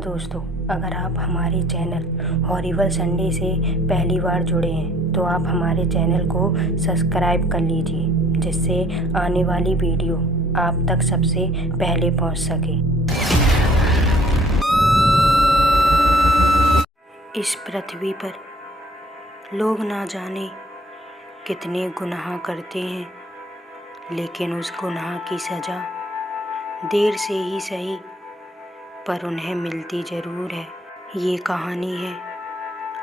दोस्तों, अगर आप हमारे चैनल हॉरिबल संडे से पहली बार जुड़े हैं तो आप हमारे चैनल को सब्सक्राइब कर लीजिए, जिससे आने वाली वीडियो आप तक सबसे पहले पहुंच सके। इस पृथ्वी पर लोग ना जाने कितने गुनाह करते हैं, लेकिन उस गुनाह की सज़ा देर से ही सही पर उन्हें मिलती ज़रूर है। ये कहानी है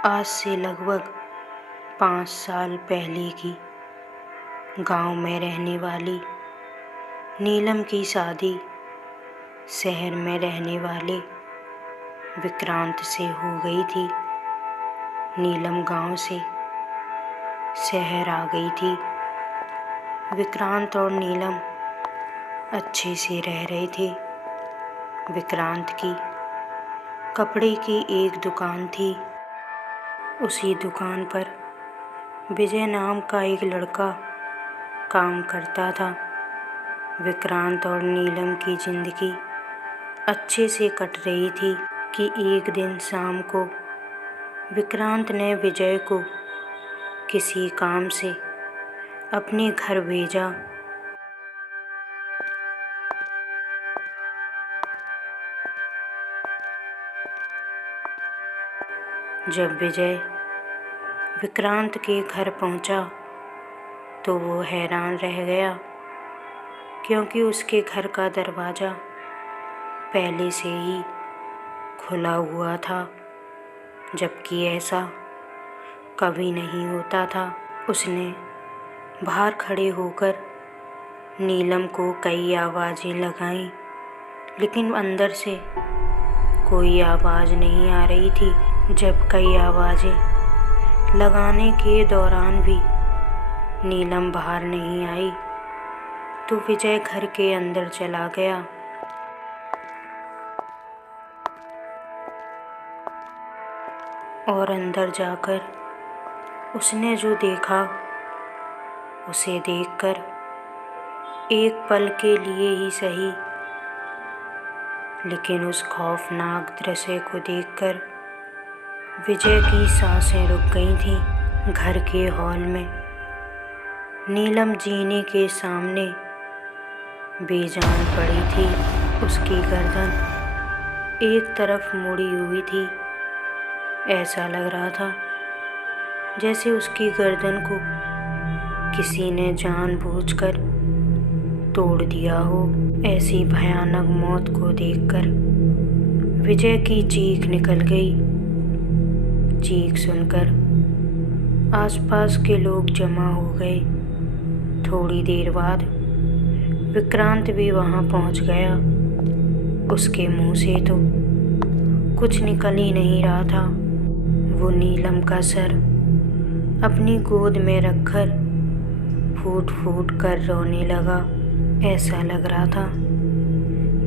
आज से लगभग 5 साल पहले की। गांव में रहने वाली नीलम की शादी शहर में रहने वाले विक्रांत से हो गई थी। नीलम गांव से शहर आ गई थी। विक्रांत और नीलम अच्छे से रह रहे थे। विक्रांत की कपड़े की एक दुकान थी। उसी दुकान पर विजय नाम का एक लड़का काम करता था। विक्रांत और नीलम की जिंदगी अच्छे से कट रही थी कि एक दिन शाम को विक्रांत ने विजय को किसी काम से अपने घर भेजा। जब विजय विक्रांत के घर पहुंचा तो वो हैरान रह गया, क्योंकि उसके घर का दरवाज़ा पहले से ही खुला हुआ था, जबकि ऐसा कभी नहीं होता था। उसने बाहर खड़े होकर नीलम को कई आवाज़ें लगाईं, लेकिन अंदर से कोई आवाज़ नहीं आ रही थी। जब कई आवाज़ें लगाने के दौरान भी नीलम बाहर नहीं आई तो विजय घर के अंदर चला गया। और अंदर जाकर उसने जो देखा उसे देखकर एक पल के लिए ही सही, लेकिन उस खौफनाक दृश्य को देखकर विजय की सांसें रुक गई थीं। घर के हॉल में नीलम जीने के सामने बेजान पड़ी थी। उसकी गर्दन एक तरफ मुड़ी हुई थी। ऐसा लग रहा था जैसे उसकी गर्दन को किसी ने जानबूझकर तोड़ दिया हो। ऐसी भयानक मौत को देखकर विजय की चीख निकल गई। चीख सुनकर आसपास के लोग जमा हो गए। थोड़ी देर बाद विक्रांत भी वहां पहुंच गया। उसके मुंह से तो कुछ निकल ही नहीं रहा था। वो नीलम का सर अपनी गोद में रखकर फूट फूट कर रोने लगा। ऐसा लग रहा था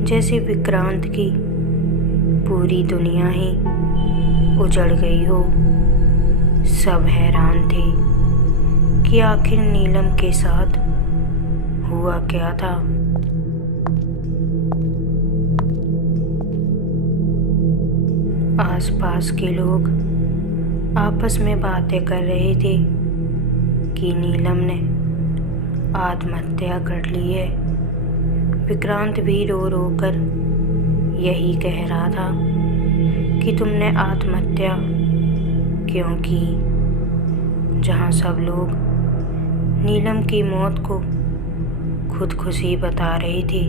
जैसे विक्रांत की पूरी दुनिया ही उजड़ गई हो। सब हैरान थे कि आखिर नीलम के साथ हुआ क्या था। आसपास के लोग आपस में बातें कर रहे थे कि नीलम ने आत्महत्या कर ली है। विक्रांत भी रो रो कर यही कह रहा था कि तुमने आत्महत्या क्यों की। जहाँ सब लोग नीलम की मौत को खुदकुशी बता रहे थे,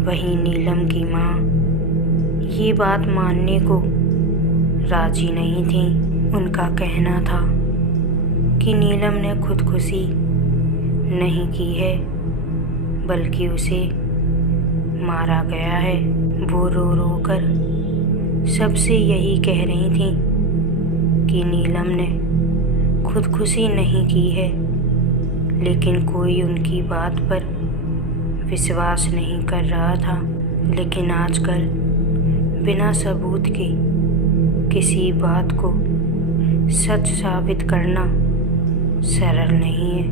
वहीं नीलम की माँ ये बात मानने को राजी नहीं थी। उनका कहना था कि नीलम ने खुदकुशी नहीं की है, बल्कि उसे मारा गया है। वो रो रो कर सबसे यही कह रही थी कि नीलम ने खुदकुशी नहीं की है, लेकिन कोई उनकी बात पर विश्वास नहीं कर रहा था। लेकिन आजकल बिना सबूत के किसी बात को सच साबित करना सरल नहीं है।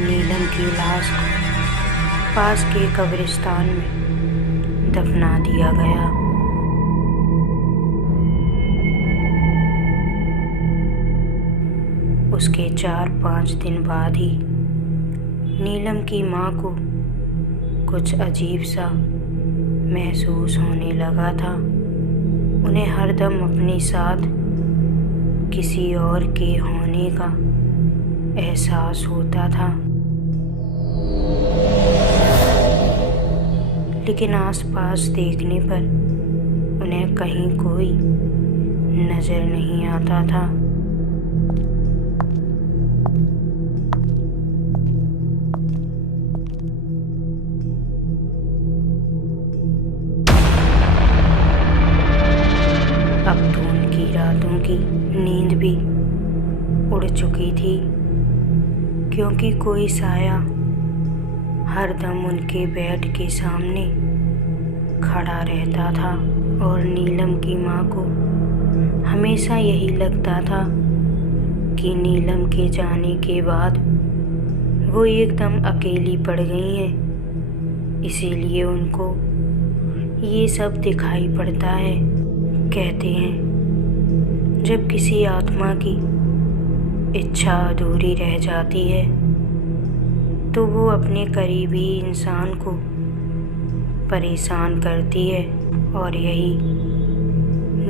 नीलम की लाश को पास के कब्रिस्तान में दफना दिया गया। उसके 4-5 दिन बाद ही नीलम की माँ को कुछ अजीब सा महसूस होने लगा था। उन्हें हरदम अपने साथ किसी और के होने का एहसास होता था, लेकिन आसपास देखने पर उन्हें कहीं कोई नजर नहीं आता था। अब तो उनकी रातों की नींद भी उड़ चुकी थी, क्योंकि कोई साया हरदम उनके बेड के सामने खड़ा रहता था और नीलम की माँ को हमेशा यही लगता था कि नीलम के जाने के बाद वो एकदम अकेली पड़ गई हैं, इसीलिए उनको ये सब दिखाई पड़ता है। कहते हैं जब किसी आत्मा की इच्छा अधूरी रह जाती है तो वो अपने करीबी इंसान को परेशान करती है, और यही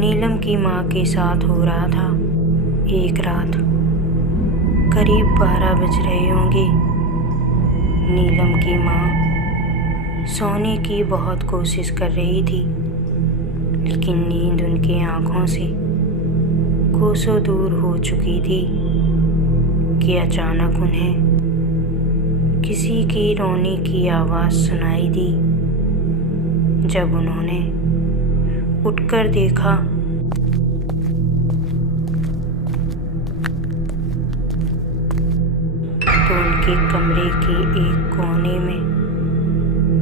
नीलम की माँ के साथ हो रहा था। एक रात करीब 12 बज रहे होंगे। नीलम की माँ सोने की बहुत कोशिश कर रही थी, लेकिन नींद उनके आँखों से कोसों दूर हो चुकी थी कि अचानक उन्हें किसी की रोने की आवाज़ सुनाई दी। जब उन्होंने उठकर देखा तो उनके कमरे के एक कोने में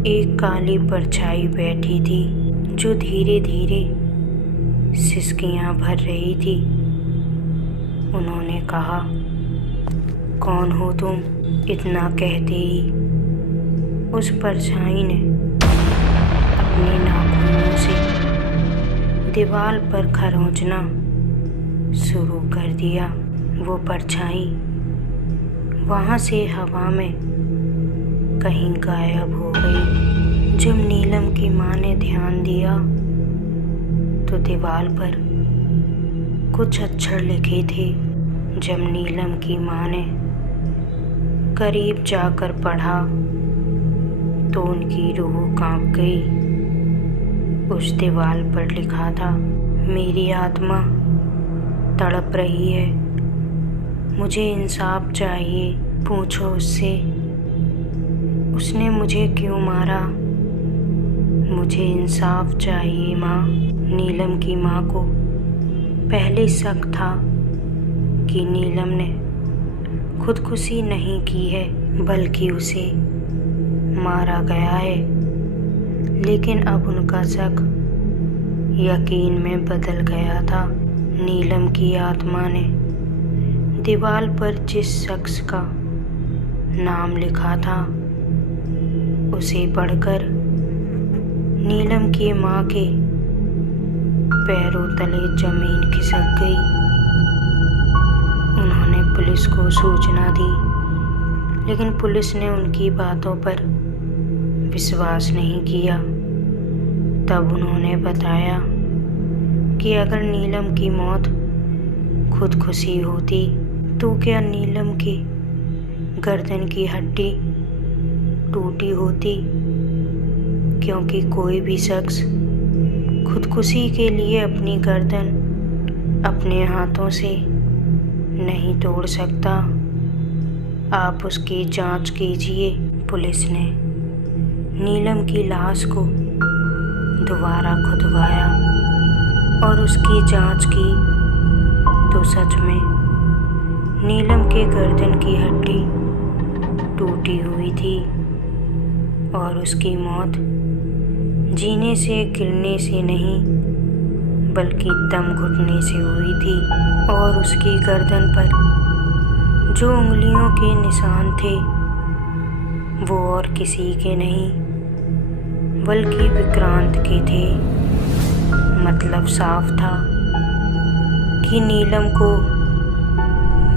एक काली परछाई बैठी थी, जो धीरे धीरे सिसकियां भर रही थी। उन्होंने कहा, कौन हो तुम? इतना कहते ही उस परछाई ने अपने नाखूनों से दीवार पर खरोंचना शुरू कर दिया। वो परछाई वहाँ से हवा में कहीं गायब हो गई। जब नीलम की माँ ने ध्यान दिया तो दीवार पर कुछ अक्षर लिखे थे। जब नीलम की माँ ने करीब जाकर पढ़ा तो उनकी रूह कांप गई। उस दीवार पर लिखा था, मेरी आत्मा तड़प रही है, मुझे इंसाफ चाहिए। पूछो उससे, उसने मुझे क्यों मारा? मुझे इंसाफ चाहिए माँ। नीलम की माँ को पहले शक था कि नीलम ने खुदकुशी नहीं की है, बल्कि उसे मारा गया है, लेकिन अब उनका शक यकीन में बदल गया था। नीलम की आत्मा ने दीवार पर जिस शख्स का नाम लिखा था उसे पढ़कर नीलम की माँ के पैरों तले जमीन खिसक गई। उन्होंने पुलिस को सूचना दी, लेकिन पुलिस ने उनकी बातों पर विश्वास नहीं किया। तब उन्होंने बताया कि अगर नीलम की मौत खुदकुशी होती तो क्या नीलम की गर्दन की हड्डी टूटी होती? क्योंकि कोई भी शख्स खुदकुशी के लिए अपनी गर्दन अपने हाथों से नहीं तोड़ सकता। आप उसकी जांच कीजिए। पुलिस ने नीलम की लाश को दोबारा खुदवाया और उसकी जांच की तो सच में नीलम के गर्दन की हड्डी टूटी हुई थी और उसकी मौत जीने से गिरने से नहीं बल्कि दम घुटने से हुई थी। और उसकी गर्दन पर जो उंगलियों के निशान थे वो और किसी के नहीं बल्कि विक्रांत की थी। मतलब साफ था कि नीलम को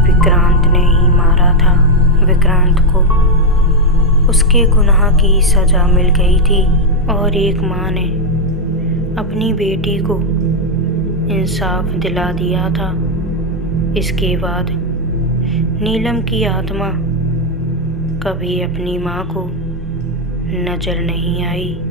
विक्रांत ने ही मारा था। विक्रांत को उसके गुनाह की सजा मिल गई थी और एक माँ ने अपनी बेटी को इंसाफ दिला दिया था। इसके बाद नीलम की आत्मा कभी अपनी माँ को नजर नहीं आई।